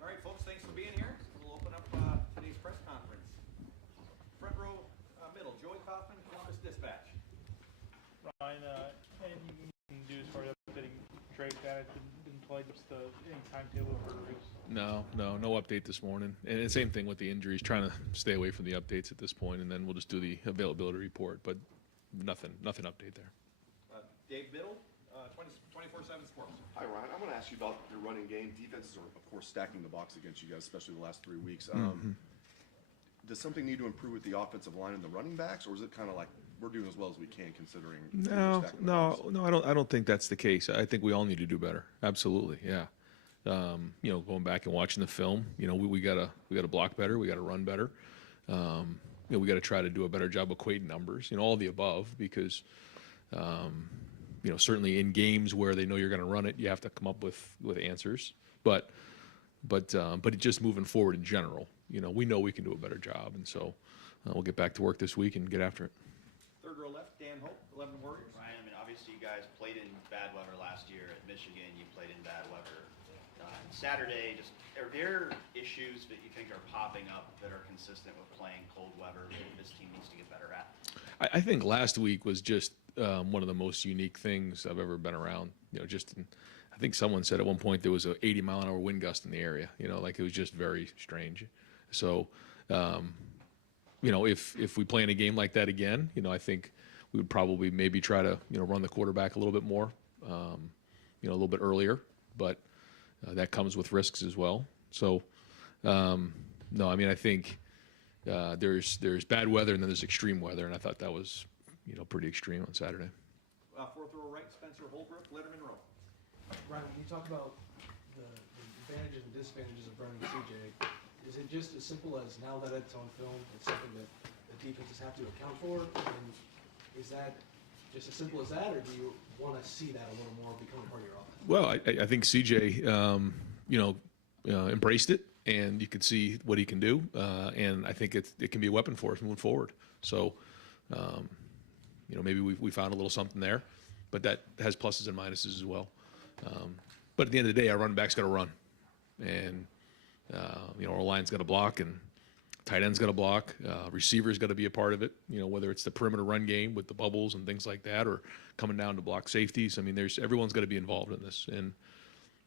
All right, folks, thanks for being here. We'll open up today's press conference. Front row, middle, Joey Kaufman, Columbus Dispatch. Ryan, anything you can do as far as updating Drake that didn't play just any timetable for Reeves? No update this morning. And the same thing with the injuries, trying to stay away from the updates at this point, and then we'll just do the availability report, but nothing update there. Dave Biddle, 24/7 Sports. Hi, Ryan. I'm going to ask you about your running game. Defenses are, of course, stacking the box against you guys, especially the last 3 weeks. Does something need to improve with the offensive line and the running backs, or is it kind of like we're doing as well as we can considering? No. I don't think that's the case. I think we all need to do better. Absolutely, yeah. Going back and watching the film, we gotta block better. We gotta run better. We gotta try to do a better job equating numbers. All the above, because certainly in games where they know you're going to run it, you have to come up with answers. But it just moving forward in general, we know we can do a better job, and so we'll get back to work this week and get after it. Third row left, Dan Hope, 11 Warriors. Ryan, obviously you guys played in bad weather last year at Michigan. You played in bad weather Saturday. Just are there issues that you think are popping up that are consistent with playing cold weather that this team needs to get better at? I think last week was just one of the most unique things I've ever been around. I think someone said at one point there was an 80-mile-an-hour wind gust in the area. It was just very strange. So, if we play in a game like that again, I think we would probably maybe try to run the quarterback a little bit more, a little bit earlier. But that comes with risks as well. So, no, I think there's bad weather and then there's extreme weather, and I thought that was pretty extreme on Saturday. Fourth row right, Spencer Holbrook, Letterman Row. Ryan, when you talk about the advantages and disadvantages of running CJ, is it just as simple as now that it's on film, it's something that the defenses have to account for? And is that just as simple as that, or do you want to see that a little more becoming part of your offense? Well, I think CJ, embraced it, and you could see what he can do, and I think it can be a weapon for us moving forward. So, maybe we found a little something there, but that has pluses and minuses as well. But at the end of the day, our running back's got to run, and our line's got to block, and tight end's got to block. Receiver's got to be a part of it. Whether it's the perimeter run game with the bubbles and things like that, or coming down to block safeties. Everyone's got to be involved in this, and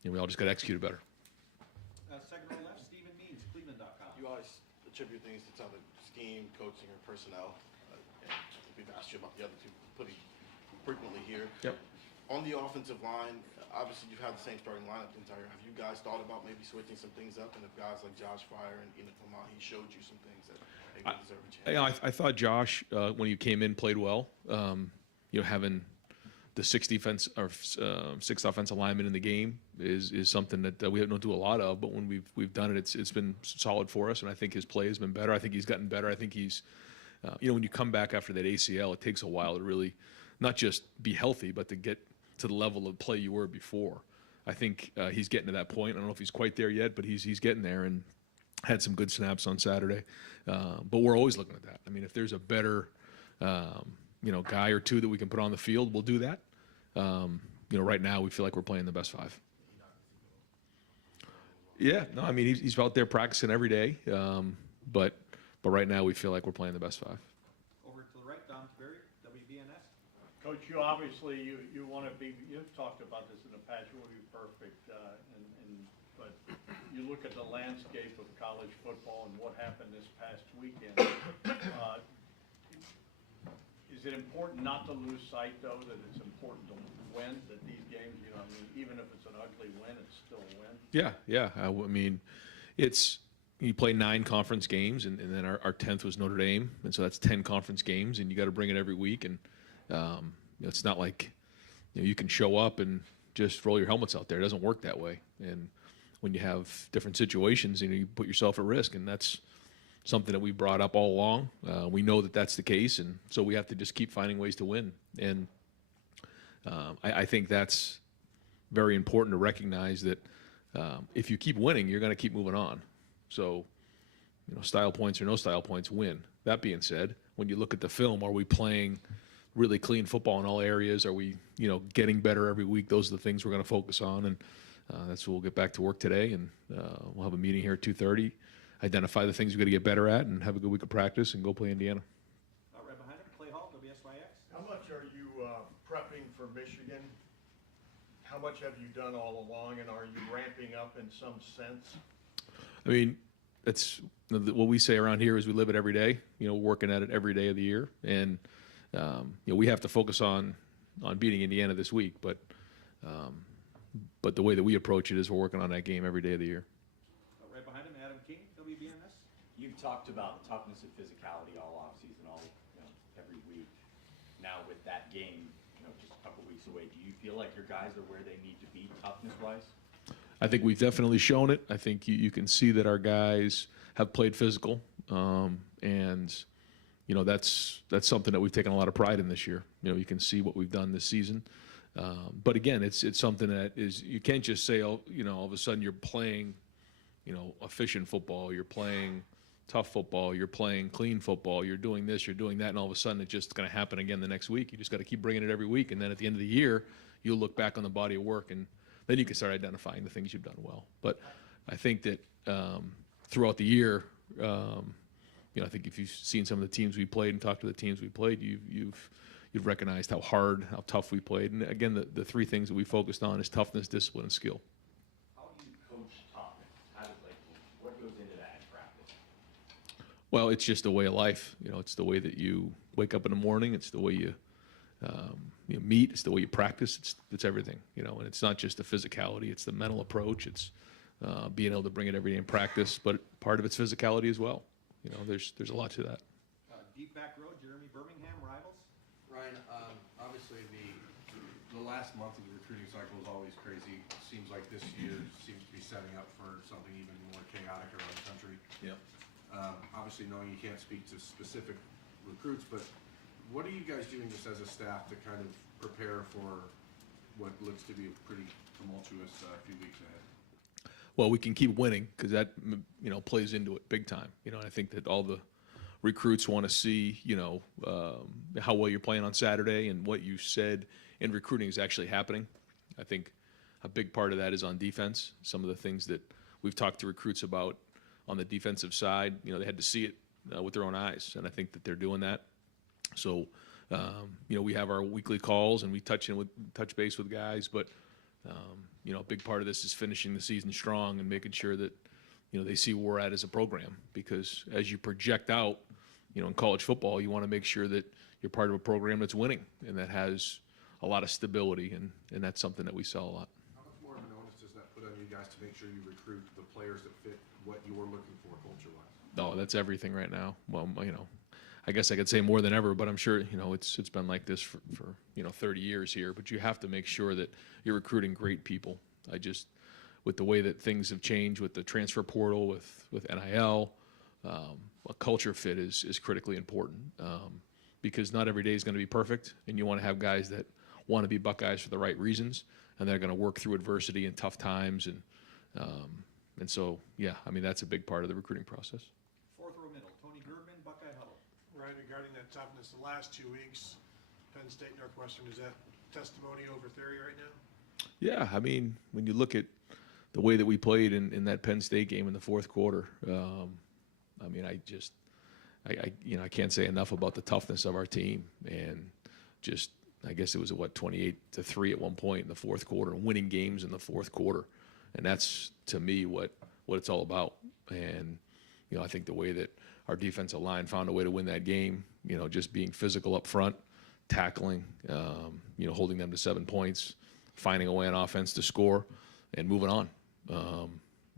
we all just got to execute it better. Second row left, Stephen Means, Cleveland.com. You always attribute things to something, scheme, coaching, or personnel. And we've asked you about the other two pretty frequently here. Yep. On the offensive line, obviously you've had the same starting lineup the entire. Have you guys thought about maybe switching some things up? And if guys like Josh Fryer and Enoch Lamont, he showed you some things that maybe deserve a chance. I thought Josh, when he came in, played well. Having the sixth offensive lineman in the game is something that we don't do a lot of. But when we've done it, it's been solid for us, and I think his play has been better. I think he's gotten better. I think he's, when you come back after that ACL, it takes a while to really not just be healthy, but to get to the level of play you were before. I think he's getting to that point. I don't know if he's quite there yet, but he's getting there, and had some good snaps on Saturday. But we're always looking at that. If there's a better guy or two that we can put on the field, we'll do that. Right now we feel like we're playing the best five. Yeah, no, he's out there practicing every day. But right now we feel like we're playing the best five. Over to the right, Dom Tiberi, WBNS. Coach, you obviously you want to be. You've talked about this in the past. You want to be perfect, but look at the landscape of college football and what happened this past weekend, is it important not to lose sight, though, that it's important to win, that these games, you know, I mean, even if it's an ugly win, it's still a win? Yeah. I mean, you play 9 conference games, and then our 10th was Notre Dame, and so that's 10 conference games, and you got to bring it every week. And it's not like you can show up and just roll your helmets out there. It doesn't work that way. And when you have different situations, you put yourself at risk, and that's something that we brought up all along. We know that that's the case, and so we have to just keep finding ways to win. And I think that's very important to recognize that if you keep winning, you're going to keep moving on. So, style points or no style points, win. That being said, when you look at the film, are we playing really clean football in all areas? Are we, getting better every week? Those are the things we're going to focus on, and that's what we'll get back to work today, and we'll have a meeting here at 2:30, identify the things we've got to get better at, and have a good week of practice, and go play Indiana. Right behind him, Clay Hall, WSYX. How much are you prepping for Michigan? How much have you done all along, and are you ramping up in some sense? I mean, that's what we say around here is we live it every day, working at it every day of the year. And, we have to focus on beating Indiana this week. But the way that we approach it is we're working on that game every day of the year. Right behind him, Adam King, WBNS. You've talked about toughness and physicality all offseason, every week. Now with that game, just a couple weeks away, do you feel like your guys are where they need to be toughness-wise? I think we've definitely shown it. I think you can see that our guys have played physical, and that's something that we've taken a lot of pride in this year. You can see what we've done this season, but again, it's something that is, you can't just say, all of a sudden you're playing, efficient football, you're playing tough football, you're playing clean football, you're doing this, you're doing that, and all of a sudden it's just going to happen again the next week. You just got to keep bringing it every week, and then at the end of the year, you'll look back on the body of work, and then you can start identifying the things you've done well. But I think that throughout the year, I think if you've seen some of the teams we played and talked to the teams we played, you've recognized how hard, how tough we played. And again, the 3 things that we focused on is toughness, discipline, and skill. How do you coach toughness? What goes into that in practice? Well, it's just a way of life. It's the way that you wake up in the morning. It's the way you meet. It's the way you practice. It's everything. And it's not just the physicality. It's the mental approach. It's being able to bring it every day in practice. But part of it's physicality as well. There's a lot to that. Deep back row, Jeremy Birmingham, Rivals. Ryan, obviously the last month of the recruiting cycle is always crazy. Seems like this year seems to be setting up for something even more chaotic around the country. Yep. Obviously, knowing you can't speak to specific recruits, but what are you guys doing just as a staff to kind of prepare for what looks to be a pretty tumultuous few weeks ahead? Well, we can keep winning because that plays into it big time. I think that all the recruits want to see how well you're playing on Saturday, and what you said in recruiting is actually happening. I think a big part of that is on defense. Some of the things that we've talked to recruits about on the defensive side, they had to see it with their own eyes, and I think that they're doing that. So, we have our weekly calls and we touch base with guys, but a big part of this is finishing the season strong and making sure that they see where we're at as a program, because as you project out, in college football, you want to make sure that you're part of a program that's winning and that has a lot of stability, and that's something that we sell a lot. How much more of an onus does that put on you guys to make sure you recruit the players that fit what you're looking for culture-wise? No, that's everything right now. Well, I guess I could say more than ever, but I'm sure, it's been like this for 30 years here, but you have to make sure that you're recruiting great people. With the way that things have changed with the transfer portal, with NIL, a culture fit is critically important, because not every day is going to be perfect, and you want to have guys that want to be Buckeyes for the right reasons, and they're going to work through adversity and tough times, and so, yeah, that's a big part of the recruiting process. Fourth row middle, Tony Grudman, Buckeye Huddle. Right, regarding that toughness, the last 2 weeks, Penn State, Northwestern, is that testimony over theory right now? Yeah, when you look at the way that we played in that Penn State game in the fourth quarter, I can't say enough about the toughness of our team, and I guess it was 28-3 at one point in the fourth quarter, winning games in the fourth quarter, and that's to me what what it's all about. And, I think the way that our defensive line found a way to win that game, just being physical up front, tackling, holding them to 7 points, finding a way on offense to score, and moving on.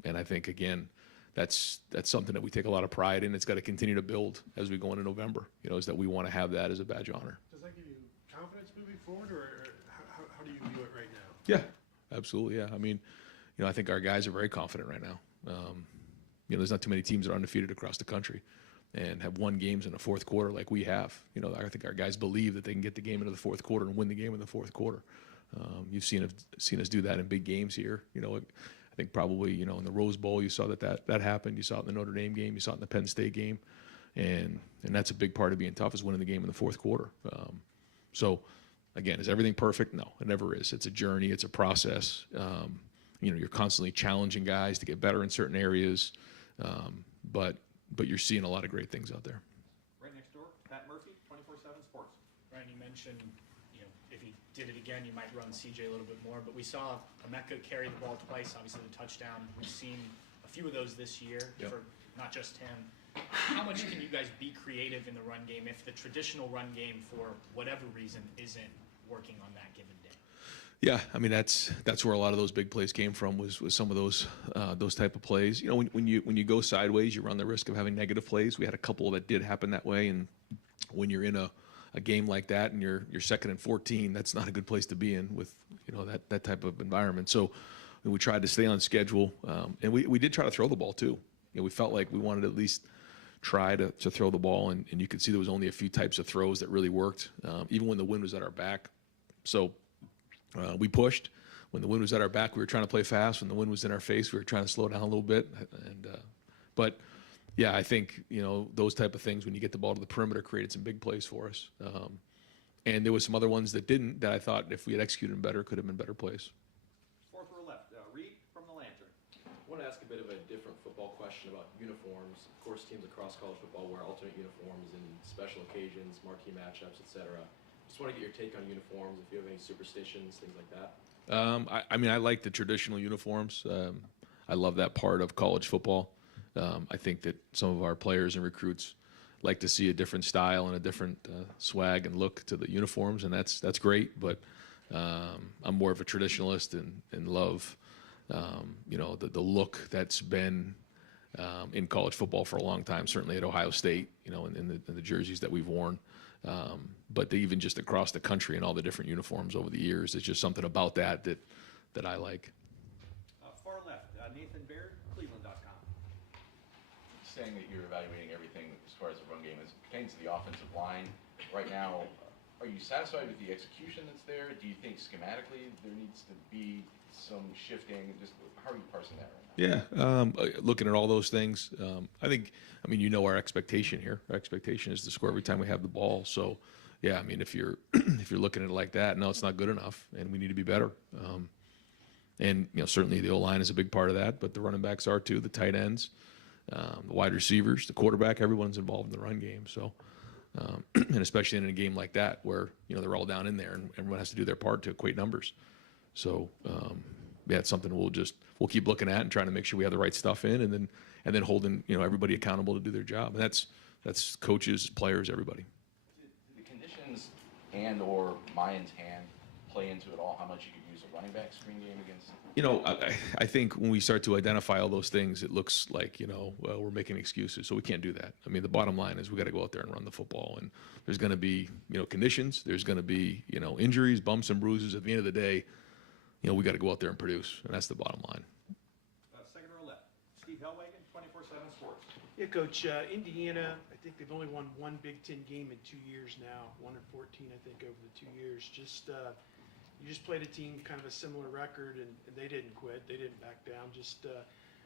And I think, again, that's something that we take a lot of pride in. It's got to continue to build as we go into November, is that we want to have that as a badge of honor. Does that give you confidence moving forward, or how do you view it right now? Yeah, absolutely. Yeah. I mean, I think our guys are very confident right now. There's not too many teams that are undefeated across the country and have won games in the fourth quarter like we have. I think our guys believe that they can get the game into the fourth quarter and win the game in the fourth quarter. You've seen us do that in big games here. I think probably, in the Rose Bowl, you saw that happened. You saw it in the Notre Dame game. You saw it in the Penn State game. And that's a big part of being tough, is winning the game in the fourth quarter. So, again, is everything perfect? No, it never is. It's a journey. It's a process. You're constantly challenging guys to get better in certain areas. But you're seeing a lot of great things out there. Right next door, Pat Murphy, 24/7 Sports. Ryan, you mentioned, if he did it again, you might run CJ a little bit more. But we saw Emeka carry the ball twice, obviously the touchdown. We've seen a few of those this year for not just him. How much can you guys be creative in the run game if the traditional run game, for whatever reason, isn't working on that given day? Yeah, I mean that's where a lot of those big plays came from, was some of those type of plays. When you go sideways, you run the risk of having negative plays. We had a couple that did happen that way, and when you're in a game like that and you're 2nd and 14, that's not a good place to be in with that type of environment. So we tried to stay on schedule, and we did try to throw the ball too. We felt like we wanted to at least try to throw the ball, and you could see there was only a few types of throws that really worked, even when the wind was at our back. So we pushed. When the wind was at our back, we were trying to play fast. When the wind was in our face, we were trying to slow down a little bit. But yeah, I think those type of things, when you get the ball to the perimeter, created some big plays for us. And there was some other ones that didn't, that I thought if we had executed them better, could have been better plays. Fourth row left, Reed from the Lantern. I want to ask a bit of a different football question about uniforms. Of course, teams across college football wear alternate uniforms in special occasions, marquee matchups, etc. Just want to get your take on uniforms, if you have any superstitions, things like that. I mean, I like the traditional uniforms. I love that part of college football. I think that some of our players and recruits like to see a different style and a different swag and look to the uniforms, and that's great. But I'm more of a traditionalist and love, the look that's been in college football for a long time. Certainly at Ohio State, in the jerseys that we've worn. But even just across the country and all the different uniforms over the years, it's just something about that I like. Far left, Nathan Baird, Cleveland.com. Saying that you're evaluating everything as far as the run game as it pertains to the offensive line. Right now, are you satisfied with the execution that's there? Do you think schematically there needs to be some shifting? Just how are you parsing that right now? Yeah, looking at all those things, I think, our expectation here. Our expectation is to score every time we have the ball. So, yeah, I mean, if you're looking at it like that, no, it's not good enough, and we need to be better. And certainly the O-line is a big part of that, but the running backs are too, the tight ends, the wide receivers, the quarterback, everyone's involved in the run game. So, and especially in a game like that where they're all down in there and everyone has to do their part to equate numbers. So, yeah, it's something we'll keep looking at and trying to make sure we have the right stuff in, and then holding everybody accountable to do their job. And that's coaches, players, everybody. The conditions and/or Mayan's hand play into it all. How much you could use a running back screen game against? I think when we start to identify all those things, it looks like well, we're making excuses. So we can't do that. I mean, the bottom line is we got to go out there and run the football. And there's going to be conditions. There's going to be injuries, bumps and bruises. At the end of the day, we got to go out there and produce, and that's the bottom line. Second row left, Steve Hellwagen, 24/7 Sports. Yeah, Coach, Indiana, I think they've only won one Big Ten game in 2 years now, 1-14, I think, over the 2 years. You just played a team kind of a similar record, and they didn't quit. They didn't back down.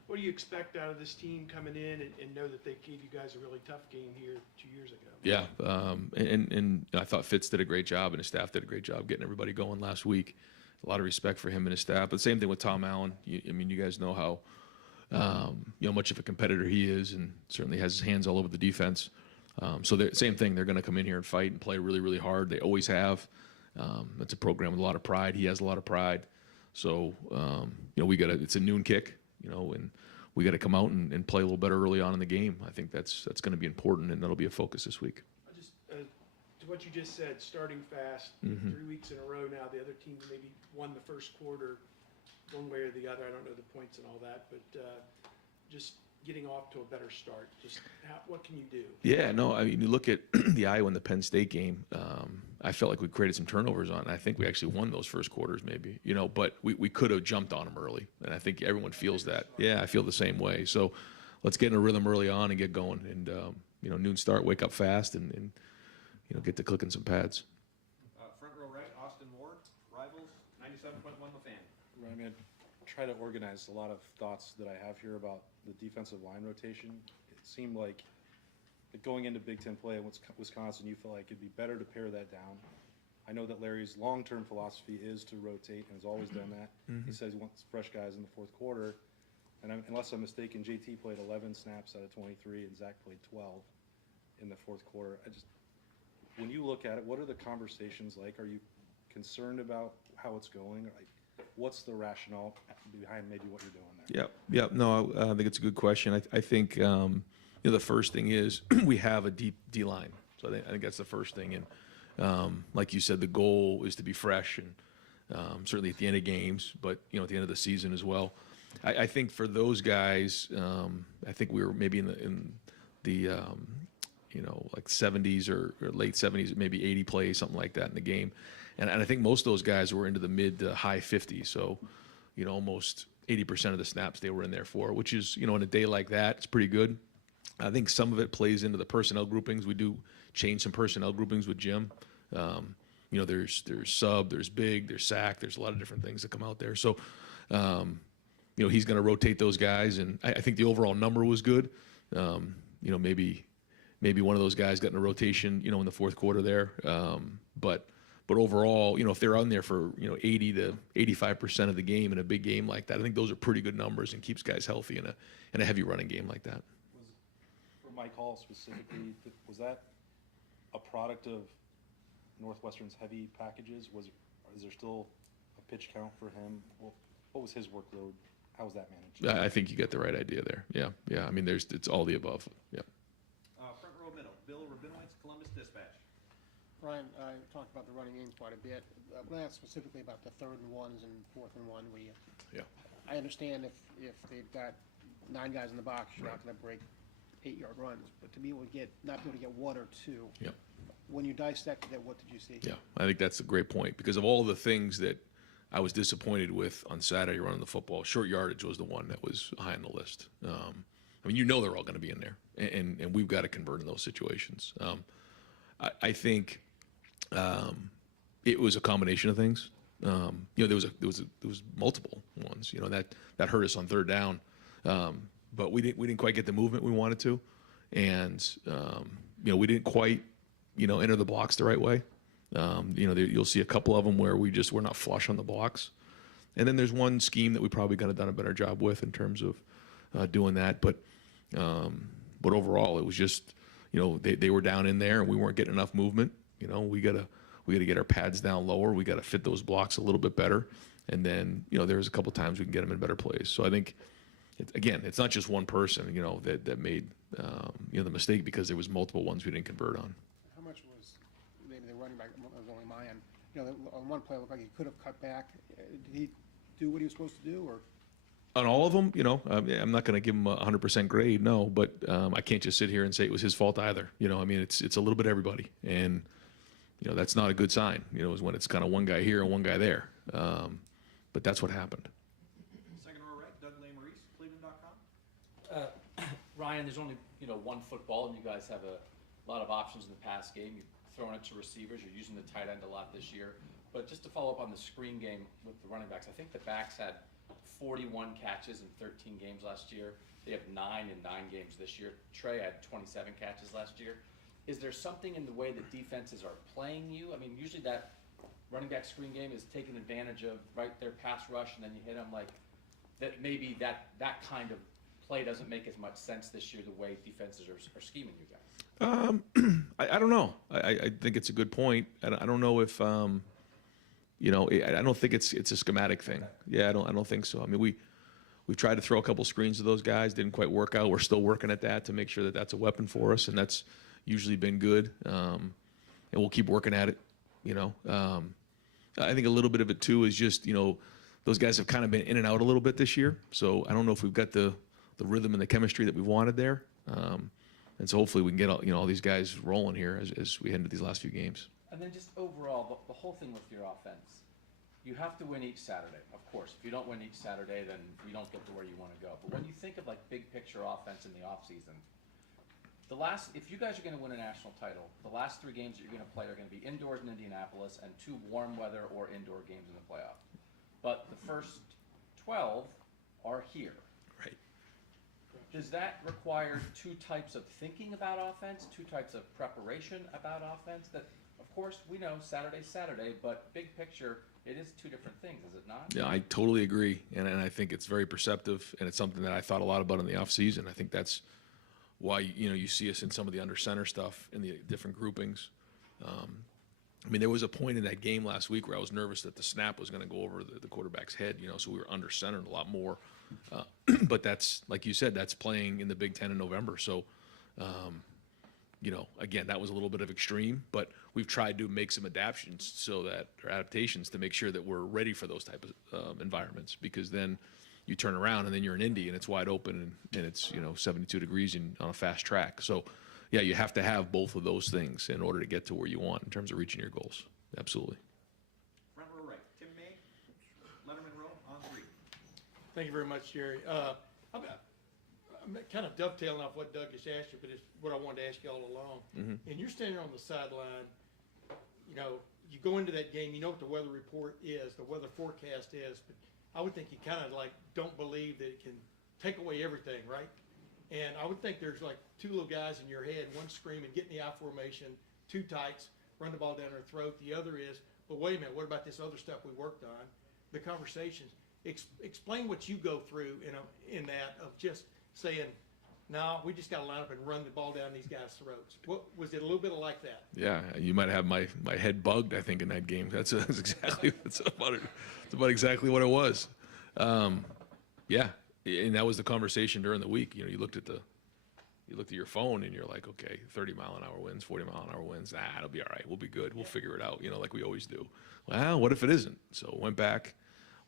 What do you expect out of this team coming in and know that they gave you guys a really tough game here 2 years ago? Yeah, and I thought Fitz did a great job, and his staff did a great job getting everybody going last week. A lot of respect for him and his staff. But same thing with Tom Allen. You guys know how much of a competitor he is, and certainly has his hands all over the defense. So same thing. They're going to come in here and fight and play really, really hard. They always have. It's a program with a lot of pride. He has a lot of pride. So it's a noon kick. And we got to come out and play a little better early on in the game. I think that's going to be important, and that'll be a focus this week. I just, to what you just said, starting fast, Mhm. 3 weeks in a row now, the other team maybe won the first quarter one way or the other. I don't know the points and all that, but just getting off to a better start. Just what can you do? Yeah, no, I mean, you look at the Iowa and the Penn State game, I felt like we created some turnovers on it. I think we actually won those first quarters maybe, but we could have jumped on them early, and I think everyone feels that. Yeah, I feel the same way. So let's get in a rhythm early on and get going. And, noon start, wake up fast, and get to clicking some pads. Front row right, Austin Ward, Rivals, 97.1 The Fan. I'm going to try to organize a lot of thoughts that I have here about the defensive line rotation. It seemed like going into Big Ten play in Wisconsin, you felt like it'd be better to pare that down. I know that Larry's long-term philosophy is to rotate and has always done that. He says he wants fresh guys in the fourth quarter. And unless I'm mistaken, JT played 11 snaps out of 23 and Zach played 12 in the fourth quarter. When you look at it, what are the conversations like? Are you concerned about how it's going? What's the rationale behind maybe what you're doing there? Yep. No, I think it's a good question. I think the first thing is we have a deep D line, so I think that's the first thing. And like you said, the goal is to be fresh, and certainly at the end of games, but at the end of the season as well. I think for those guys, I think we were maybe in the like 70s or late 70s, maybe 80 plays, something like that in the game. And I think most of those guys were into the mid to high 50s. So, almost 80% of the snaps they were in there for, which is, in a day like that, it's pretty good. I think some of it plays into the personnel groupings. We do change some personnel groupings with Jim. There's sub, there's big, there's sack, there's a lot of different things that come out there. So, he's going to rotate those guys. And I think the overall number was good. Maybe one of those guys got in a rotation, in the fourth quarter there. But overall, if they're on there for 80 to 85% of the game in a big game like that, I think those are pretty good numbers and keeps guys healthy in a heavy running game like that. For Mike Hall specifically, was that a product of Northwestern's heavy packages? Is there still a pitch count for him? What was his workload? How was that managed? I think you get the right idea there. Yeah. I mean, it's all the above. Yeah. Front row middle, Bill Rabinowitz, Columbus Dispatch. Ryan, I talked about the running game quite a bit. When I asked specifically about the 3rd and 1s and 4th and 1, I understand if they've got 9 guys in the box, you're not going to break 8-yard runs. But to be able to not be able to get 1 or 2, when you dissected it, what did you see? Yeah, I think that's a great point because of all the things that I was disappointed with on Saturday running the football, short yardage was the one that was high on the list. I mean, they're all going to be in there, and we've got to convert in those situations. I think it was a combination of things. There was multiple ones. That hurt us on 3rd down, but we didn't quite get the movement we wanted to, and we didn't quite enter the blocks the right way. You'll see a couple of them where we're not flush on the blocks, and then there's one scheme that we probably could have done a better job with in terms of doing that. But overall, it was just they were down in there and we weren't getting enough movement. We gotta get our pads down lower. We gotta fit those blocks a little bit better, and then there's a couple times we can get them in better plays. So I think it's not just one person that made the mistake because there was multiple ones we didn't convert on. How much was maybe the running back was only my end? On one play, it looked like he could have cut back. Did he do what he was supposed to do, or? On all of them, I'm not going to give him a 100% grade, no, but I can't just sit here and say it was his fault either. I mean, it's a little bit everybody, and that's not a good sign. Is when it's kind of one guy here and one guy there, but that's what happened. Second row right, Doug Lesmerises, Cleveland.com. Ryan, there's only one football, and you guys have a lot of options in the pass game. You've thrown it to receivers. You're using the tight end a lot this year. But just to follow up on the screen game with the running backs, I think the backs had 41 catches in 13 games last year. They have 9 in 9 games this year. Trey had 27 catches last year. Is there something in the way that defenses are playing you? I mean, usually that running back screen game is taking advantage of their pass rush, and then you hit them like that. Maybe that kind of play doesn't make as much sense this year the way defenses are scheming you guys. I don't know. I think it's a good point. I don't know if I don't think it's a schematic thing. Yeah, I don't think so. I mean, we've tried to throw a couple screens to those guys. Didn't quite work out. We're still working at that to make sure that that's a weapon for us, and that's usually been good. And we'll keep working at it. I think a little bit of it too is just those guys have kind of been in and out a little bit this year. So I don't know if we've got the rhythm and the chemistry that we wanted there. And so hopefully we can get all these guys rolling here as we head into these last few games. And then just overall, the whole thing with your offense, you have to win each Saturday, of course. If you don't win each Saturday, then you don't get to where you want to go. But when you think of like big picture offense in the offseason, if you guys are going to win a national title, the last 3 games that you're going to play are going to be indoors in Indianapolis and 2 warm weather or indoor games in the playoff. But the first 12 are here. Right. Does that require 2 types of thinking about offense, 2 types of preparation about offense? That, of course, we know Saturday's Saturday, but big picture, it is 2 different things, is it not? Yeah, I totally agree, and I think it's very perceptive, and it's something that I thought a lot about in the offseason. I think that's why you see us in some of the under center stuff in the different groupings. I mean, there was a point in that game last week where I was nervous that the snap was going to go over the quarterback's head, so we were under centered a lot more. But that's, like you said, that's playing in the Big Ten in November. So, again, that was a little bit of extreme, but we've tried to make some adaptations to make sure that we're ready for those type of environments, because then you turn around and then you're in Indy and it's wide open and it's 72 degrees on a fast track. So yeah, you have to have both of those things in order to get to where you want in terms of reaching your goals. Absolutely. Front row right, Tim May, Letterman row on 3. Thank you very much, Jerry. I'm kind of dovetailing off what Doug just asked you, but it's what I wanted to ask you all along. Mm-hmm. And you're standing on the sideline, you go into that game, you know what the weather report is, the weather forecast is, but I would think you kind of don't believe that it can take away everything, right? And I would think there's 2 little guys in your head, one screaming, get in the I formation, 2 tights, run the ball down their throat. The other is, but wait a minute, what about this other stuff we worked on? The conversations. Explain what you go through in that of just saying, no, we just got to line up and run the ball down these guys' throats. What was it a little bit like that? Yeah, you might have my head bugged, I think, in that game. That's about exactly what it was. Yeah, and that was the conversation during the week. You looked at your phone and you're like, okay, 30-mile-an-hour winds, 40-mile-an-hour winds. It'll be all right. We'll be good. We'll figure it out. Like we always do. Well, what if it isn't? So went back,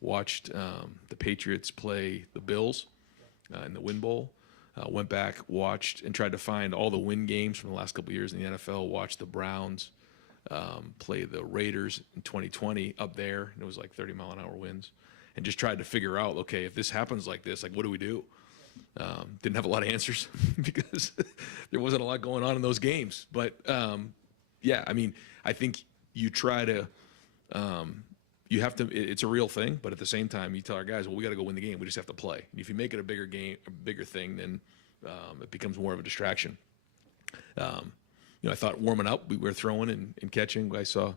watched the Patriots play the Bills in the Win Bowl. Went back, watched, and tried to find all the win games from the last couple of years in the NFL. Watched the Browns play the Raiders in 2020 up there, and it was 30-mile-an-hour winds. And just tried to figure out, okay, if this happens like this, what do we do? Didn't have a lot of answers because there wasn't a lot going on in those games. But, yeah, I mean, I think you try to you have to, it's a real thing, but at the same time, you tell our guys, well, we got to go win the game. We just have to play. And if you make it a bigger thing, then it becomes more of a distraction. I thought warming up, we were throwing and catching. I saw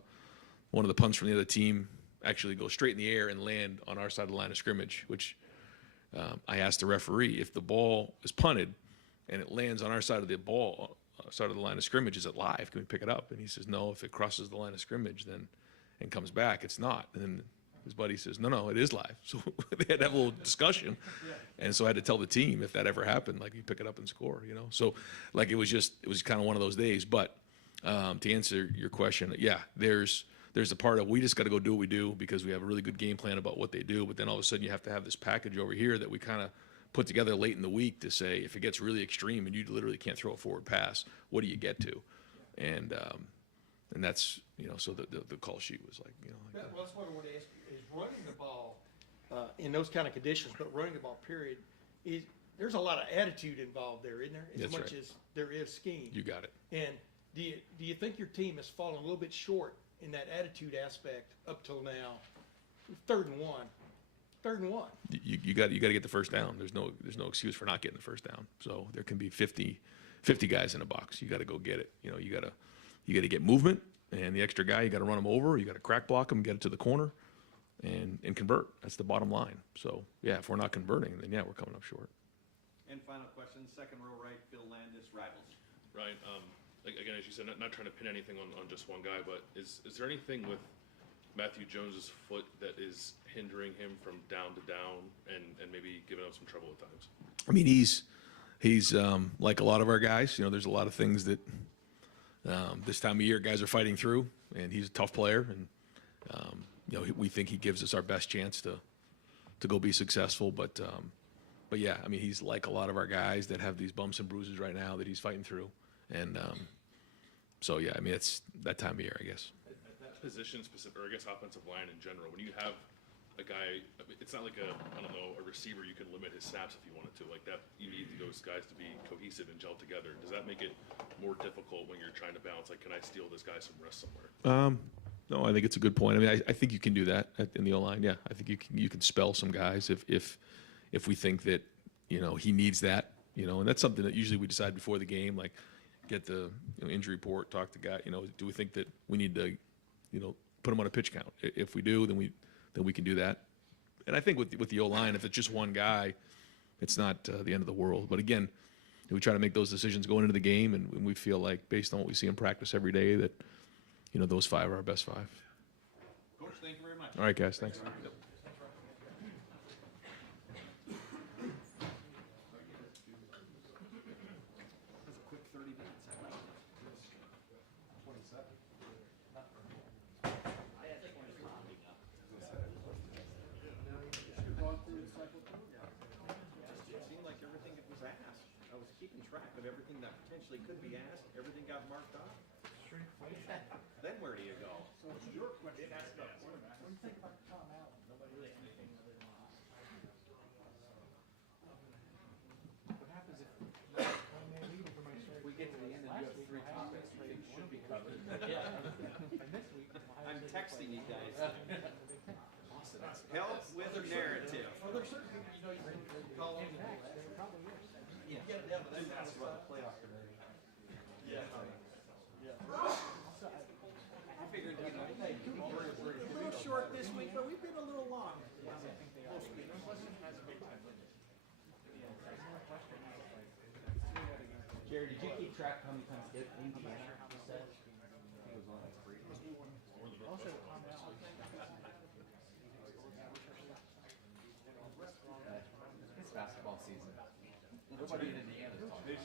one of the punts from the other team actually go straight in the air and land on our side of the line of scrimmage, which I asked the referee, if the ball is punted and it lands on our side of the line of scrimmage, is it live? Can we pick it up? And he says, no, if it crosses the line of scrimmage, then and comes back, it's not. And then his buddy says, no, it is live. So they had to have a little discussion. And so I had to tell the team, if that ever happened, you pick it up and score, So it was kind of one of those days. But to answer your question, yeah, there's a part of, we just got to go do what we do because we have a really good game plan about what they do. But then all of a sudden you have to have this package over here that we kind of put together late in the week to say, if it gets really extreme and you literally can't throw a forward pass, what do you get to? And that's, so the call sheet was Well, that's what I want to ask you, is running the ball in those kind of conditions, but running the ball, period, there's a lot of attitude involved there, isn't there? As much as there is scheme. You got it. And do you think your team has fallen a little bit short in that attitude aspect up till now? 3rd and 1. You got to get the first down. There's no excuse for not getting the first down. So there can be 50 guys in a box. You got to go get it. You got to get movement, and the extra guy, you got to run him over. You got to crack block him, get it to the corner, and convert. That's the bottom line. So yeah, if we're not converting, then yeah, we're coming up short. And final question, 2nd row right, Bill Landis, Rivals. Ryan, again, as you said, not trying to pin anything on just one guy, but is there anything with Matthew Jones's foot that is hindering him from down to down and maybe giving him some trouble at times? I mean, he's like a lot of our guys. You know, there's a lot of things that this time of year guys are fighting through, and he's a tough player, and you know, we think he gives us our best chance to go be successful. But yeah, I mean, he's like a lot of our guys that have these bumps and bruises right now that he's fighting through, and so yeah, I mean, it's that time of year, I guess. At that position specific, or I guess offensive line in general, when you have a guy, I mean, it's not like a receiver you can limit his snaps if you wanted to. Like that, you need those guys to be cohesive and gel together. Does that make it more difficult when you're trying to balance? Like, can I steal this guy some rest somewhere? No, I think it's a good point. I mean, I think you can do that in the O-line. Yeah, I think you can spell some guys if we think that, you know, he needs that, you know, and that's something that usually we decide before the game, like get the injury report, talk to guy, you know, do we think that we need to, you know, put him on a pitch count? If we do, then we can do that. And I think with the O-line, if it's just one guy, it's not the end of the world. But again, we try to make those decisions going into the game, and we feel like based on what we see in practice every day that, you know, those 5 are our best 5. Coach, thank you very much. All right, guys, thanks. It seemed like everything that was asked, I was keeping track of everything that potentially could be asked, everything got marked off. Then where do you go? So it's your question. What do you think about Tom Allen? Nobody really anything other than what happens if we get to the end and you have 3 topics you think should be covered? And this week, I'm texting you guys. Help with a narrative. Well, there's certain people, you know, you can call them. Yeah, but then that's about the playoff committee. Yeah. I figured, you know, hey, we're a little short this week, but we've been a little long. Jerry, did you keep track how many times Indiana said? It's basketball season. Nobody in Indiana is talking.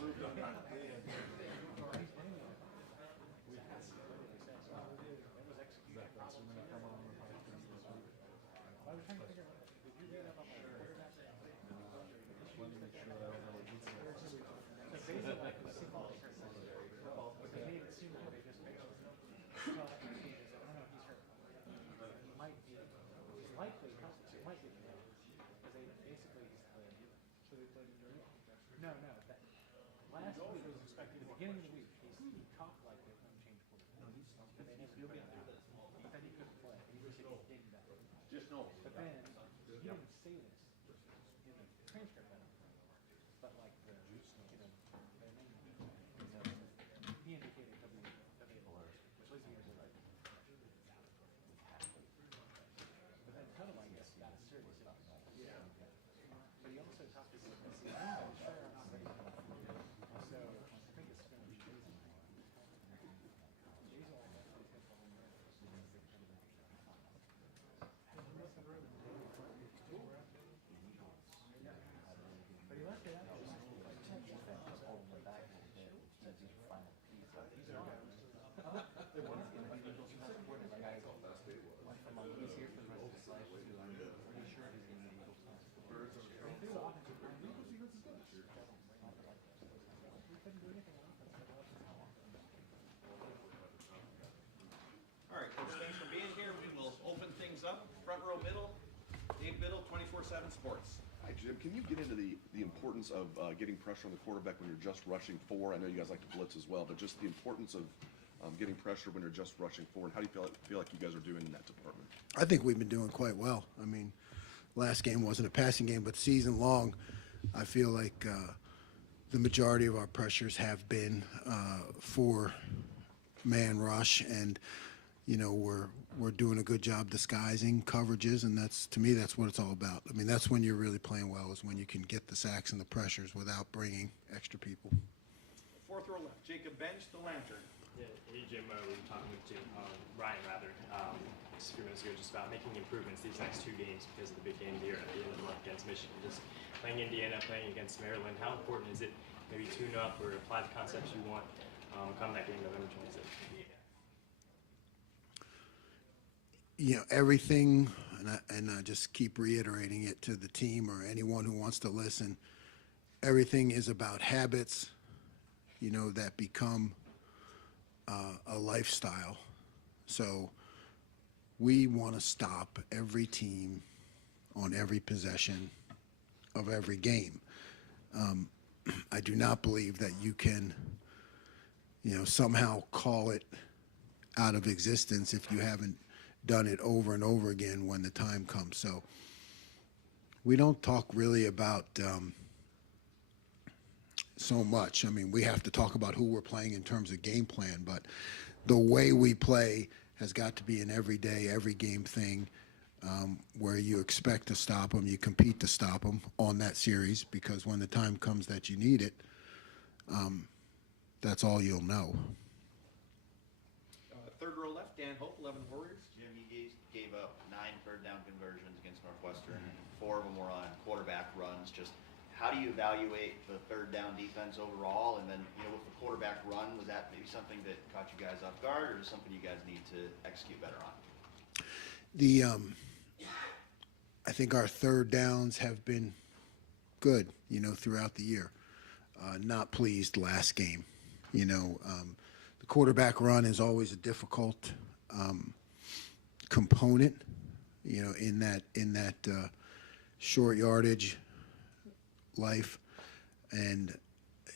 No. Last week was expected, the beginning of the week, he talked like an unchanged quarterback. But they never did that. He said he couldn't play. He said he did that. Just know. But then, he didn't say this in the transcript, I don't think. But like the, you know, he indicated he'll be able to, which leads me to like. But then kind of like this, got serious about that. Yeah. But he also talked about this. I'm sure I'm not ready for that. So I think it's going to be crazy. But he left it out. All right, Coach, thanks for being here. We will open things up. Front row middle, Dave Biddle, 24/7 Sports. Hi, Jim. Can you get into the importance of getting pressure on the quarterback when you're just rushing 4? I know you guys like to blitz as well, but just the importance of getting pressure when you're just rushing 4, and how do you feel like you guys are doing in that department? I think we've been doing quite well. I mean, last game wasn't a passing game, but season long, I feel like the majority of our pressures have been 4-man rush, and you know, we're doing a good job disguising coverages, and that's, to me, that's what it's all about. I mean, that's when you're really playing well, is when you can get the sacks and the pressures without bringing extra people. 4th row left, Jacob Bench, the Lantern. Yeah, hey Jim, we were talking with Ryan rather, just a few minutes ago, just about making improvements these next two games because of the big game here at the end of the month against Michigan. Just playing Indiana, playing against Maryland. How important is it maybe tune up or apply the concepts you want come that game November 26th? You know, everything, and I just keep reiterating it to the team or anyone who wants to listen, everything is about habits, you know, that become a lifestyle. So we want to stop every team on every possession of every game. I do not believe that you can, you know, somehow call it out of existence if you haven't done it over and over again when the time comes. So we don't talk really about so much. I mean, we have to talk about who we're playing in terms of game plan, but the way we play has got to be an everyday, every game thing, where you expect to stop them, you compete to stop them on that series, because when the time comes that you need it, that's all you'll know. Third row left, Dan Hope, 11 Warriors. Jim, you gave up 9 third down conversions against Northwestern. 4 of them were on quarterback runs. Just how do you evaluate the third down defense overall? And then, you know, with the quarterback run, was that maybe something that caught you guys off guard, or is something you guys need to execute better on? I think our third downs have been good, you know, throughout the year. Not pleased last game. You know, the quarterback run is always a difficult component, you know, in that short yardage life. And,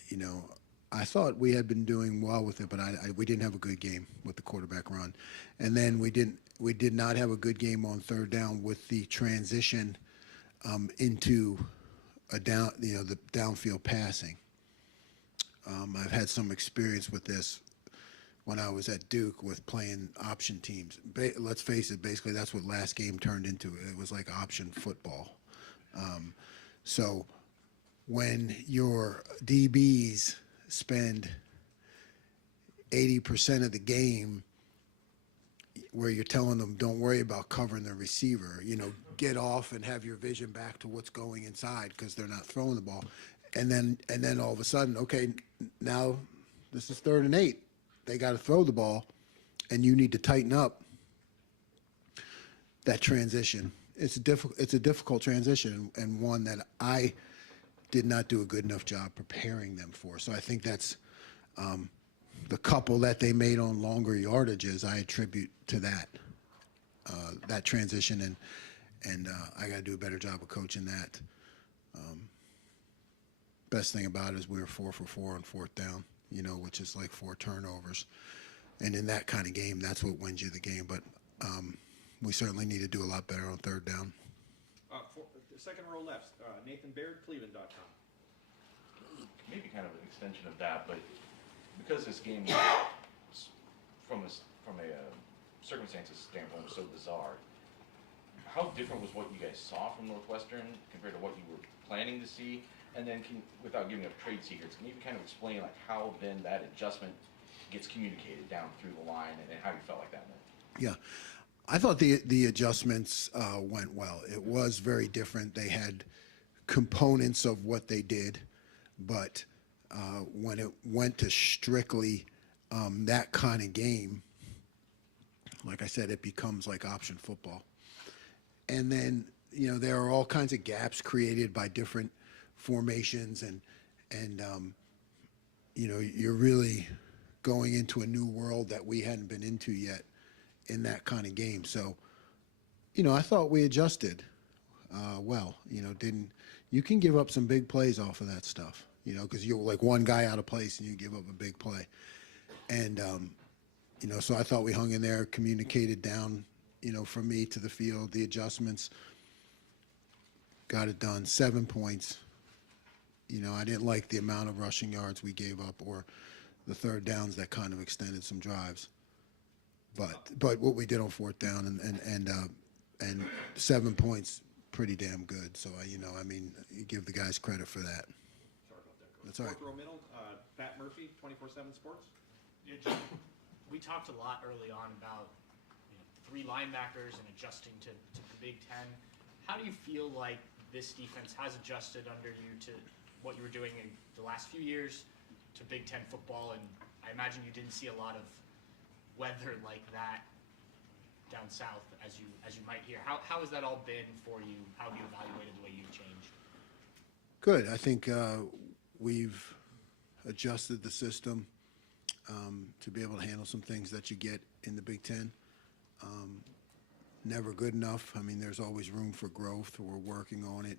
you know, I thought we had been doing well with it, but we didn't have a good game with the quarterback run. And then we did not have a good game on third down with the transition into the downfield passing. I've had some experience with this when I was at Duke with playing option teams. Let's face it, basically that's what last game turned into. It was like option football. So when your DBs spend 80% of the game where you're telling them don't worry about covering the receiver, you know, get off and have your vision back to what's going inside because they're not throwing the ball. And then all of a sudden, okay, now this is 3rd and 8. They got to throw the ball, and you need to tighten up that transition. It's a difficult transition, and one that I did not do a good enough job preparing them for. So I think that's the couple that they made on longer yardages, I attribute to that transition, and I got to do a better job of coaching that. Best thing about it is we were 4 for 4 on 4th down, you know, which is like 4 turnovers. And in that kind of game, that's what wins you the game. But we certainly need to do a lot better on 3rd down. The second row left, Nathan Baird, Cleveland.com. Maybe kind of an extension of that, but because this game was from a circumstances standpoint was so bizarre, how different was what you guys saw from Northwestern compared to what you were planning to see? And then, without giving up trade secrets, can you kind of explain like how then that adjustment gets communicated down through the line and how you felt like that went? Yeah, I thought the adjustments went well. It was very different. They had components of what they did, but when it went to strictly that kind of game, like I said, it becomes like option football. And then, you know, there are all kinds of gaps created by different formations, and you know, you're really going into a new world that we hadn't been into yet in that kind of game. So, you know, I thought we adjusted well. You know, you can give up some big plays off of that stuff, you know, because you're like one guy out of place and you give up a big play. And you know, so I thought we hung in there, communicated down, you know, from me to the field, the adjustments, got it done. 7 points. You know, I didn't like the amount of rushing yards we gave up or the third downs that kind of extended some drives. But what we did on 4th down and 7 points, pretty damn good. So, you know, I mean, you give the guys credit for that. Sorry about that, Coach. That's all right. 4th row middle, Pat Murphy, 24/7 Sports. We talked a lot early on about three linebackers and adjusting to the Big Ten. How do you feel like this defense has adjusted under you to what you were doing in the last few years to Big Ten football? And I imagine you didn't see a lot of weather like that down south as you might hear. How has that all been for you? How have you evaluated the way you've changed? Good. I think we've adjusted the system to be able to handle some things that you get in the Big Ten. Never good enough. I mean, there's always room for growth. We're working on it.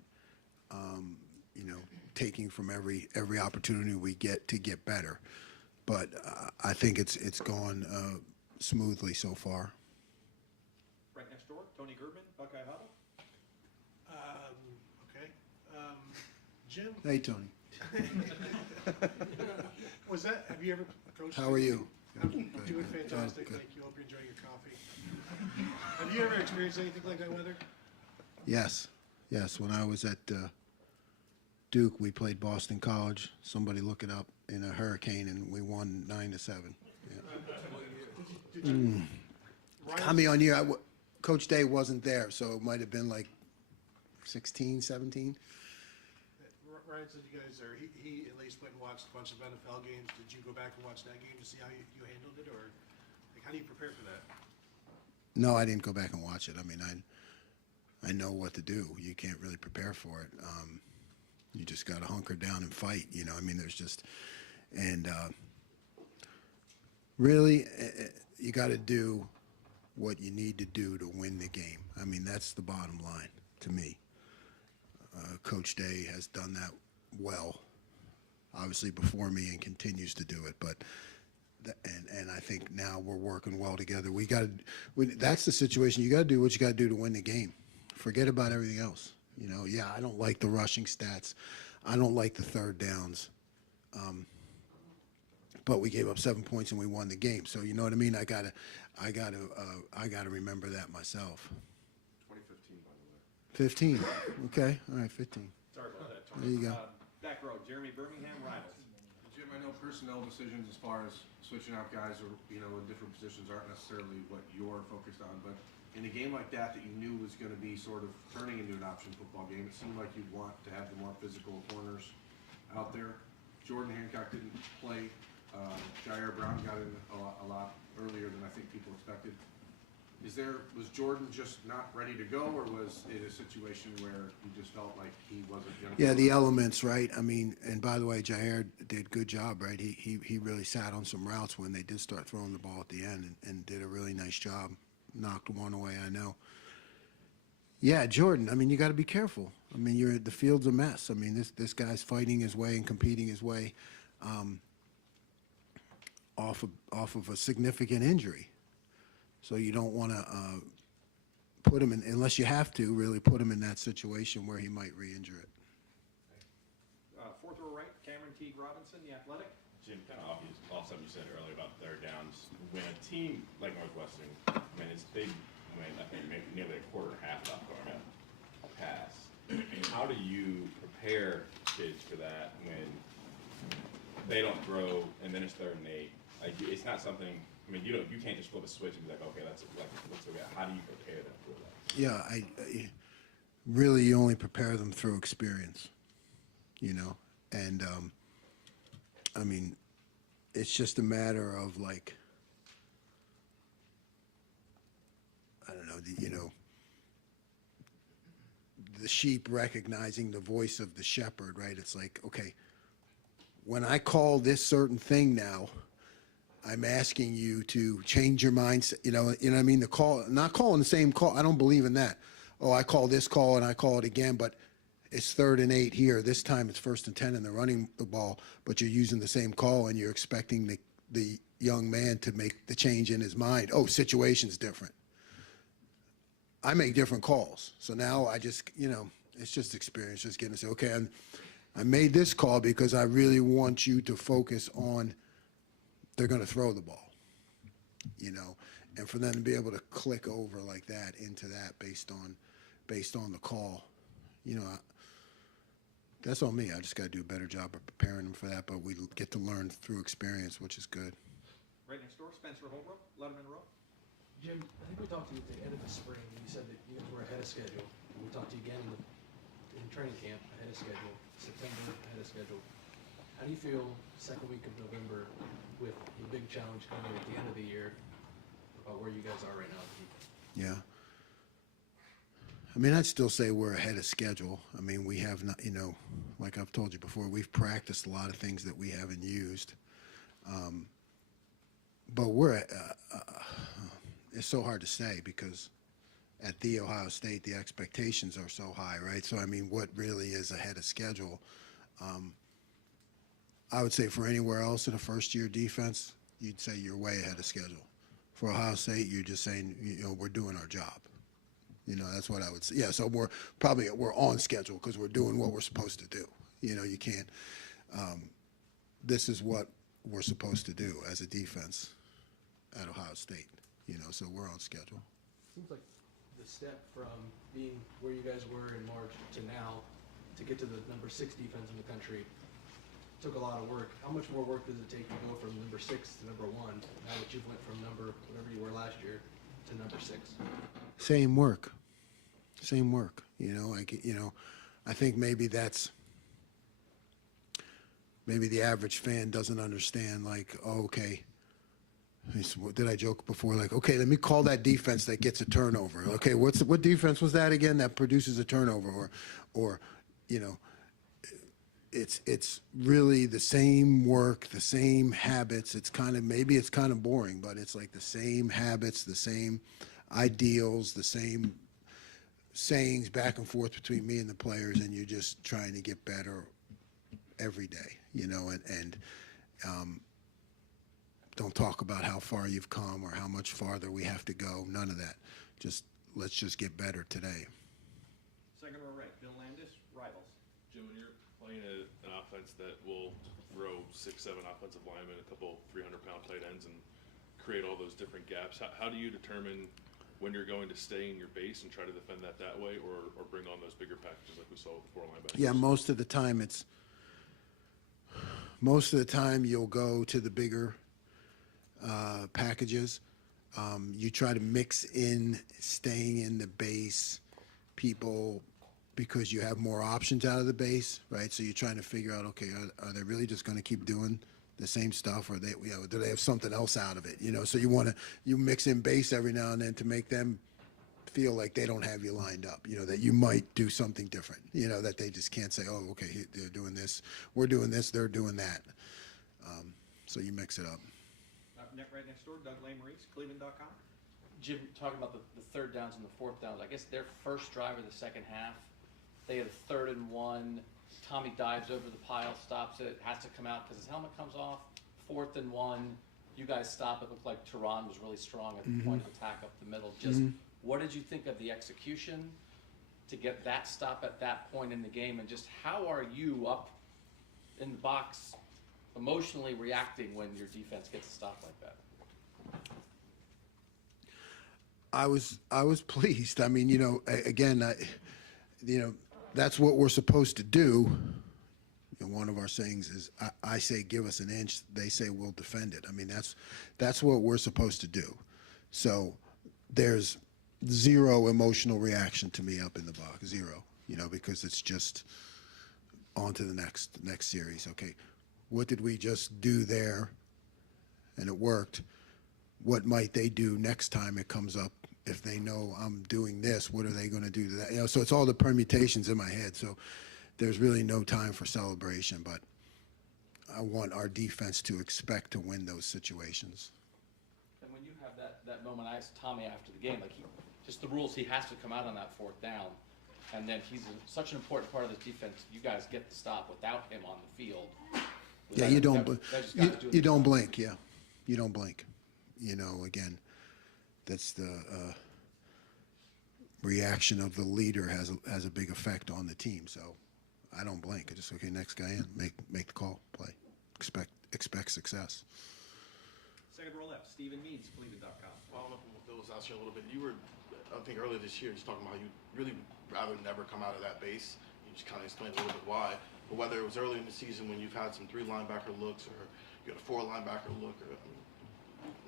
Taking from every opportunity we get to get better. But I think it's gone smoothly so far. Right next door, Tony Gerben, Buckeye Huddle. Okay. Jim? Hey, Tony. Have you ever coached? How are you? I'm doing fantastic, thank you. Hope you're enjoying your coffee. Have you ever experienced anything like that weather? Yes. When I was at Duke, we played Boston College. Somebody look it up, in a hurricane, and we won 9-7. How many on year? Coach Day wasn't there, so it might have been like 16, 17. Ryan said you guys he at least went and watched a bunch of NFL games. Did you go back and watch that game to see how you handled it, or how do you prepare for that? No, I didn't go back and watch it. I mean, I know what to do. You can't really prepare for it. You just got to hunker down and fight. I mean, there's just, and really, you got to do what you need to do to win the game. I mean, that's the bottom line to me. Coach Day has done that well, obviously before me, and continues to do it. But and I think now we're working well together. That's the situation. You got to do what you got to do to win the game. Forget about everything else. Yeah, I don't like the rushing stats. I don't like the third downs. But we gave up 7 points and we won the game. So you know what I mean? I gotta remember that myself. 2015, by the way. 15. Okay. All right. 15. Sorry about that, There you go. Back row, Jeremy Birmingham, Rivals. Jim, I know personnel decisions as far as switching out guys or in different positions aren't necessarily what you're focused on, but in a game like that you knew was going to be sort of turning into an option football game, it seemed like you'd want to have the more physical corners out there. Jordan Hancock didn't play. Jair Brown got in a lot earlier than I think people expected. Was Jordan just not ready to go, or was it a situation where you just felt like he wasn't going to? Yeah, the elements, right? I mean, and by the way, Jair did a good job, right? He really sat on some routes when they did start throwing the ball at the end, and did a really nice job. Knocked one away, I know. Yeah, Jordan. I mean, you got to be careful. I mean, the field's a mess. I mean, this guy's fighting his way and competing his way off of a significant injury. So you don't want to put him in, unless you have to, really put him in that situation where he might re-injure it. Fourth row right, Cameron Teague Robinson, The Athletic. Jim, kind of obvious, off something you said earlier about third downs. When a team like Northwestern, I mean, they win, I think, maybe nearly a quarter and a half without throwing a pass. How do you prepare kids for that when they don't throw and then it's 3rd and 8? Like, it's not something. I mean, you can't just flip a switch and be like, okay, let's look at. How do you prepare them for that? Yeah, I really, you only prepare them through experience, and I mean, it's just a matter of like, I don't know, the sheep recognizing the voice of the shepherd, right? It's like, okay, when I call this certain thing now, I'm asking you to change your mindset. You know what I mean? The call, not calling the same call. I don't believe in that. Oh, I call this call and I call it again, but it's 3rd and 8 here. This time it's 1st and 10 and they're running the ball, but you're using the same call and you're expecting the young man to make the change in his mind. Oh, situation's different. I make different calls. So now I just, it's just experience, just getting to say, okay, I made this call because I really want you to focus on they're going to throw the ball, and for them to be able to click over like that into that based on the call, that's on me. I just got to do a better job of preparing them for that, but we get to learn through experience, which is good. right next door, Spencer Holbrook, Letterman Row. Jim, I think we talked to you at the end of the spring, and you said that you guys were ahead of schedule. And we talked to you again in training camp, ahead of schedule, September, ahead of schedule. How do you feel second week of November with the big challenge coming at the end of the year about where you guys are right now? Yeah. I mean, I'd still say we're ahead of schedule. I mean, we have not, you know, like I've told you before, we've practiced a lot of things that we haven't used. But it's so hard to say because at the Ohio State, the expectations are so high, right? So, I mean, what really is ahead of schedule? I would say for anywhere else in a first-year defense, you'd say you're way ahead of schedule. For Ohio State, you're just saying, you know, we're doing our job. You know, that's what I would say. Yeah, so we're on schedule because we're doing what we're supposed to do. You know, you can't. This is what we're supposed to do as a defense at Ohio State. You know, so we're on schedule. Seems like the step from being where you guys were in March to now, to get to the number 6 defense in the country, took a lot of work. How much more work does it take to go from number 6 to number 1, now that you've went from number, whatever you were last year, to number 6? Same work. You know, I think maybe the average fan doesn't understand, like, oh, okay. Did I joke before? Like, okay, let me call that defense that gets a turnover. Okay, what defense was that again that produces a turnover? Or, you know, it's really the same work, the same habits. Maybe it's kind of boring, but it's like the same habits, the same ideals, the same sayings back and forth between me and the players, and you're just trying to get better every day, you know, and don't talk about how far you've come or how much farther we have to go. None of that. Let's just get better today. Second row right, Bill Landis, Rivals. Jim, when you're playing an offense that will throw 6-7 offensive linemen, a couple 300-pound tight ends, and create all those different gaps, how do you determine when you're going to stay in your base and try to defend that way, or bring on those bigger packages like we saw with the 4 linebackers? Yeah, most of the time you'll go to the bigger packages. You try to mix in staying in the base people because you have more options out of the base, right? So you're trying to figure out, okay, are they really just going to keep doing the same stuff, or do they have something else out of it? You know, so you mix in base every now and then to make them feel like they don't have you lined up. You know, that you might do something different. You know, that they just can't say, oh, okay, they're doing this, we're doing this, they're doing that. So you mix it up. Right next door, Doug Lamerise, Cleveland.com. Jim, talking about the third downs and the fourth downs, I guess their first drive of the second half, they had a 3rd and 1. Tommy dives over the pile, stops it, has to come out because his helmet comes off. 4th and 1, you guys stop it. Looked like Tehran was really strong at the point of attack up the middle. Just what did you think of the execution to get that stop at that point in the game, and just how are you up in the box emotionally reacting when your defense gets a stop like that? I was pleased. I mean, you know, again, you know, that's what we're supposed to do. And one of our sayings is, I say, give us an inch. They say, we'll defend it. I mean, that's what we're supposed to do. So there's zero emotional reaction to me up in the box, zero, you know, because it's just on to the next series. Okay, what did we just do there? And it worked. What might they do next time it comes up? If they know I'm doing this, what are they going to do to that? You know, so it's all the permutations in my head. So there's really no time for celebration, but I want our defense to expect to win those situations. And when you have that moment, I asked Tommy after the game, like just the rules, he has to come out on that 4th down, and then he's such an important part of this defense. You guys get the stop without him on the field. Yeah, you don't blink. Yeah, you don't blink. You know, again, that's the reaction of the leader has a big effect on the team. So I don't blink. I just, okay, next guy in, make the call, play, expect success. Second row left, Stephen Means, Cleveland.com. Following up on what Bill was asking a little bit, you were, I think earlier this year, just talking about how you really rather never come out of that base. You just kind of explained a little bit why. But whether it was early in the season when you've had some 3 linebacker looks, or you had a 4 linebacker look, or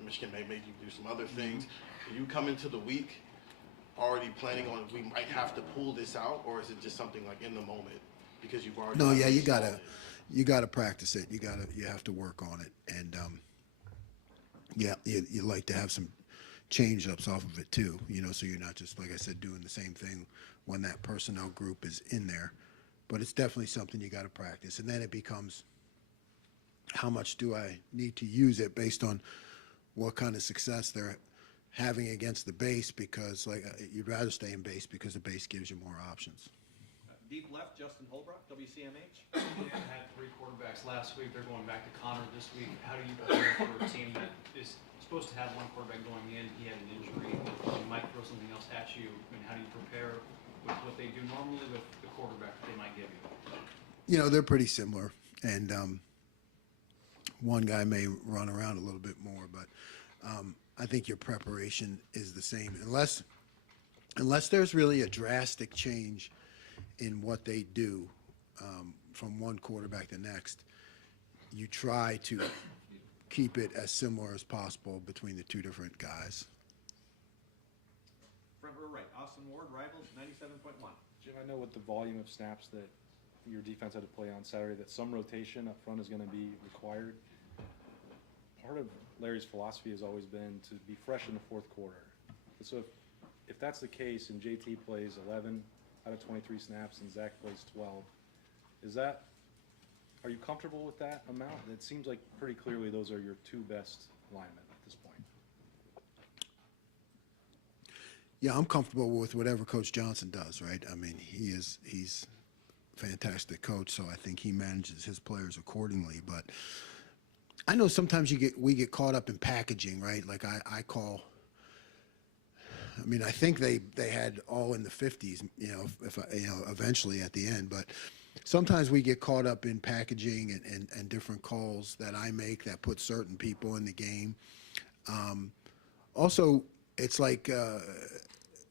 Michigan may make you do some other things. Do you come into the week already planning on we might have to pull this out, or is it just something like in the moment because you've already? No, yeah, you gotta practice it. You have to work on it, and yeah, you like to have some change ups off of it too. So you're not just, like I said, doing the same thing when that personnel group is in there. But it's definitely something you got to practice, and then it becomes how much do I need to use it based on what kind of success they're having against the base, because you'd rather stay in base because the base gives you more options. Deep left, Justin Holbrook, WCMH. Indiana had 3 quarterbacks last week. They're going back to Connor this week. How do you prepare for a team that is supposed to have 1 quarterback going in? He had an injury. He might throw something else at you. I mean, how do you prepare with what they do normally with the quarterback that they might give you? They're pretty similar, and one guy may run around a little bit more, but I think your preparation is the same, unless there's really a drastic change in what they do from one quarterback to next. You try to keep it as similar as possible between the 2 different guys. Front row right, Austin Ward, Rivals, 97.1. Jim, I know with the volume of snaps that your defense had to play on Saturday, that some rotation up front is going to be required. Part of Larry's philosophy has always been to be fresh in the 4th quarter. So if that's the case and JT plays 11 out of 23 snaps and Zach plays 12, are you comfortable with that amount? It seems like pretty clearly those are your 2 best linemen at this point. Yeah, I'm comfortable with whatever Coach Johnson does, right? I mean, he's a fantastic coach, so I think he manages his players accordingly. But I know sometimes we get caught up in packaging, right? Like I think they had all in the 50s, eventually at the end. But sometimes we get caught up in packaging and different calls that I make that put certain people in the game. Also, it's like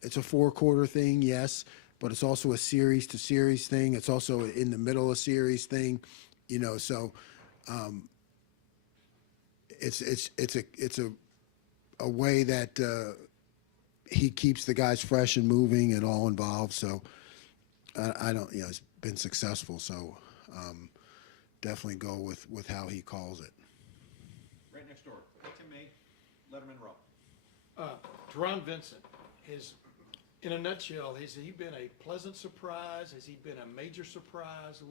it's a 4-quarter thing, yes, but it's also a series to series thing. It's also in the middle of series thing, so. It's a way that he keeps the guys fresh and moving and all involved. So I don't, it's been successful. So definitely go with how he calls it. Right next door, Tim May, Letterman Row. Teron Vincent, in a nutshell, has he been a pleasant surprise? Has he been a major surprise?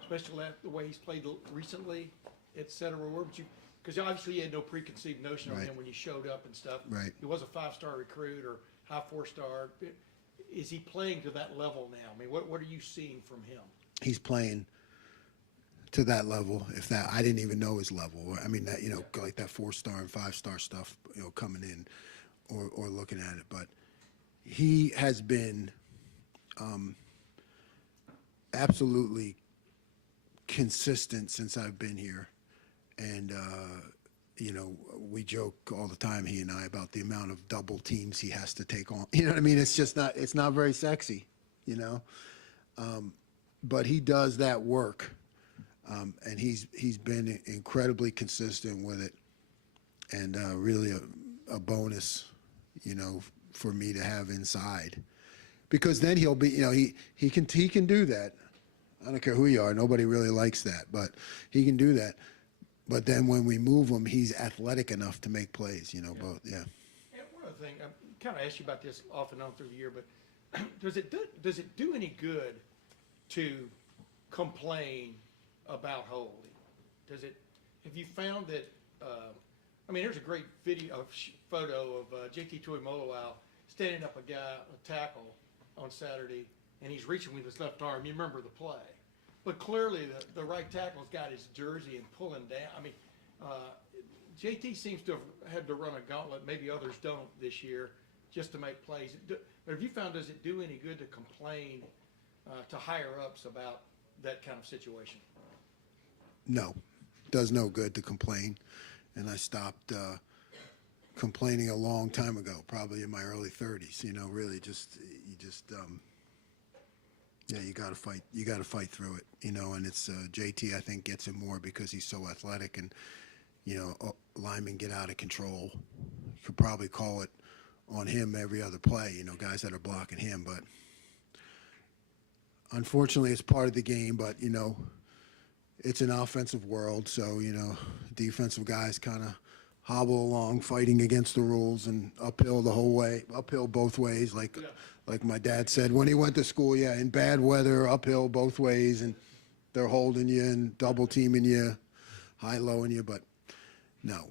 Especially the way he's played recently, et cetera. Where would you? Because obviously you had no preconceived notion of him when you showed up and stuff. Right. He was a 5-star recruit or high 4-star. Is he playing to that level now? I mean, what are you seeing from him? He's playing to that level. If that, I didn't even know his level. I mean, that like that 4-star and 5-star stuff, coming in or looking at it. But he has been absolutely consistent since I've been here. And, we joke all the time, he and I, about the amount of double teams he has to take on. You know what I mean? It's not very sexy, but he does that work. And he's been incredibly consistent with it, and really a bonus, for me to have inside, because then he'll be, he can do that. I don't care who you are. Nobody really likes that, but he can do that. But then when we move him, he's athletic enough to make plays, both, yeah. And one other thing, I kind of asked you about this off and on through the year, but does it do any good to complain about holding? Have you found that, there's a great photo of JT Tuimoloau standing up a tackle on Saturday, and he's reaching with his left arm. You remember the play. But clearly, the right tackle's got his jersey and pulling down. JT seems to have had to run a gauntlet. Maybe others don't this year, just to make plays. But have you found, does it do any good to complain to higher ups about that kind of situation? No, does no good to complain. And I stopped complaining a long time ago, probably in my early 30s. Really, you got to fight. You got to fight through it, and it's JT. I think gets it more because he's so athletic, and linemen get out of control. You could probably call it on him every other play, guys that are blocking him. But unfortunately, it's part of the game, but, it's an offensive world. So, defensive guys kind of hobble along fighting against the rules and uphill the whole way, uphill both ways. Like my dad said when he went to school, in bad weather, uphill both ways, and they're holding you and double teaming you, high-lowing you. But no,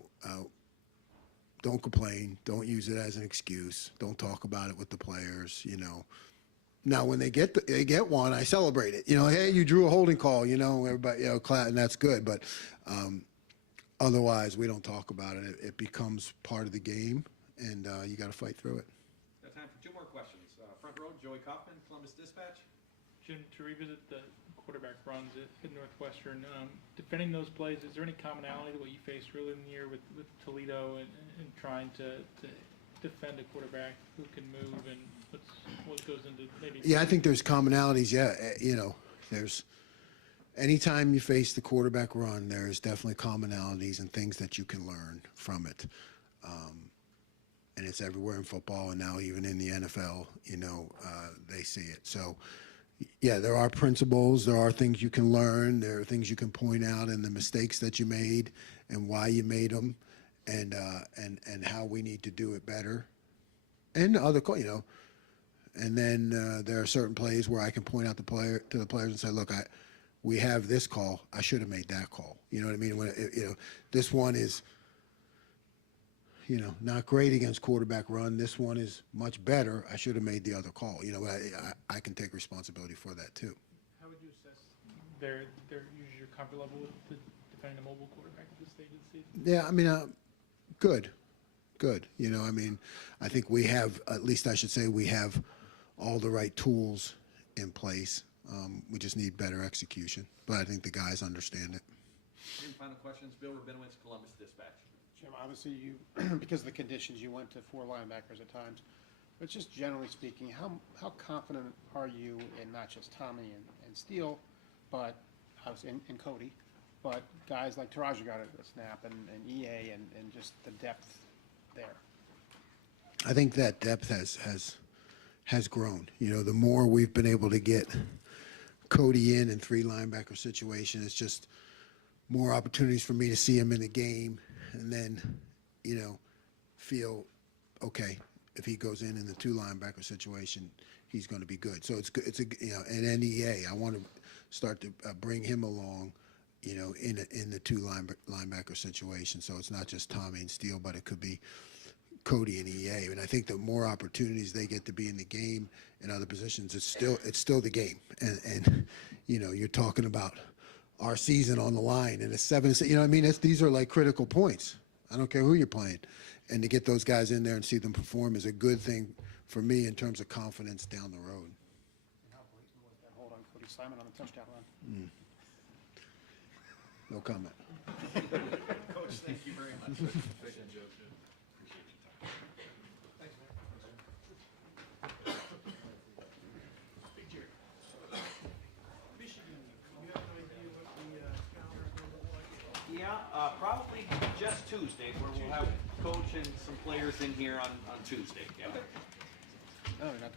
don't complain. Don't use it as an excuse. Don't talk about it with the players, Now, when they get one, I celebrate it. Hey, you drew a holding call, everybody, and that's good. But otherwise, we don't talk about it. It becomes part of the game, and you got to fight through it. Got time for 2 more questions. Front row, Joey Kaufman, Columbus Dispatch. Jim, to revisit the quarterback runs at Northwestern, defending those plays, is there any commonality to what you faced early in the year with Toledo and trying to defend a quarterback who can move, and what goes into maybe? Yeah, I think there's commonalities. Yeah, there's anytime you face the quarterback run, there's definitely commonalities and things that you can learn from it. And it's everywhere in football, and now even in the NFL, they see it. So, yeah, there are principles. There are things you can learn. There are things you can point out, and the mistakes that you made, and why you made them, and how we need to do it better, and other, And then there are certain plays where I can point out to the players and say, look, we have this call. I should have made that call. You know what I mean? When this one is, not great against quarterback run. This one is much better. I should have made the other call. I can take responsibility for that too. How would you assess your comfort level with defending a mobile quarterback at this stage of the season? Yeah, I mean, good. I think we have, at least I should say, we have all the right tools in place. We just need better execution. But I think the guys understand it. Jim, final questions. Bill Rabinowitz, Columbus Dispatch. Jim, obviously you, because of the conditions, you went to 4 linebackers at times. But just generally speaking, how confident are you in not just Tommy and Steele, but I was in Cody, but guys like Taraji got a snap and EA and just the depth there? I think that depth has grown. The more we've been able to get Cody in 3 linebacker situation, it's just more opportunities for me to see him in the game, and then feel okay if he goes in the 2 linebacker situation, he's going to be good. So it's good. It's an NEA. I want to start to bring him along, in the 2 linebacker situation. So it's not just Tommy and Steele, but it could be Cody and EA. And I think the more opportunities they get to be in the game in other positions, it's still the game. And you're talking about our season on the line, and it's 7. These are like critical points. I don't care who you're playing, and to get those guys in there and see them perform is a good thing for me in terms of confidence down the road. And how blatant was that hold on Cody Simon on the touchdown run? No comment. Coach, thank you very much. Yeah, probably just Tuesday, where we'll have coach and some players in here on Tuesday. Yeah. Oh, not